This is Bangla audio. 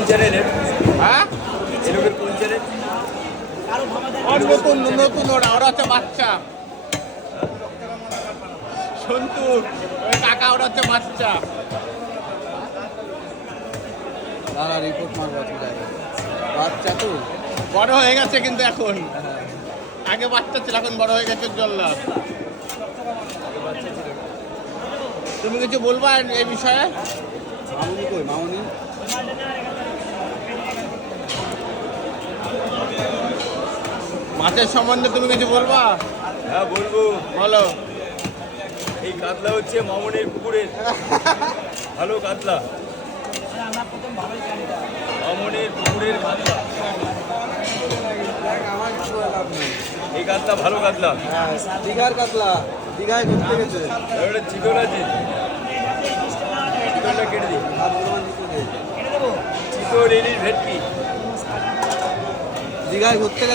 কোন চ্যানেলের? হ্যাঁ এই লোকের কোন চ্যানেল? নতুন নতুন ওরা ওরা হচ্ছে বাচ্চা সন্তু ওই কাকা ওরা হচ্ছে বাচ্চা। দাঁড়া রিপোর্ট মারবো বাচ্চা তো বড় হয়ে গেছে কিন্তু এখন, আগে বাচ্চা ছিল এখন বড় হয়ে গেছে উজ্জ্বলদা। তুমি কিছু বলবা এই বিষয়ে? মামুনি কই মামুনি? মাছের সম্বন্ধে তুমি কিছু বলবা? হ্যাঁ বলবো। বলো। এই কাতলা হচ্ছে মামনের পুকুরের ভালো কাতলা। মামনের পুকুরের কাতলা, আমার কিছু লাভ নেই। এই কাতলা ভালো কাতলা। হ্যাঁ দীঘার কাতলা, দীঘায় ঘুরতে গেছে। একটা চিতল আছে, চিতলটা কেটে দিই। চিতল ইলিশ ভেটকি। দীঘায় ঘুরতে গেছে।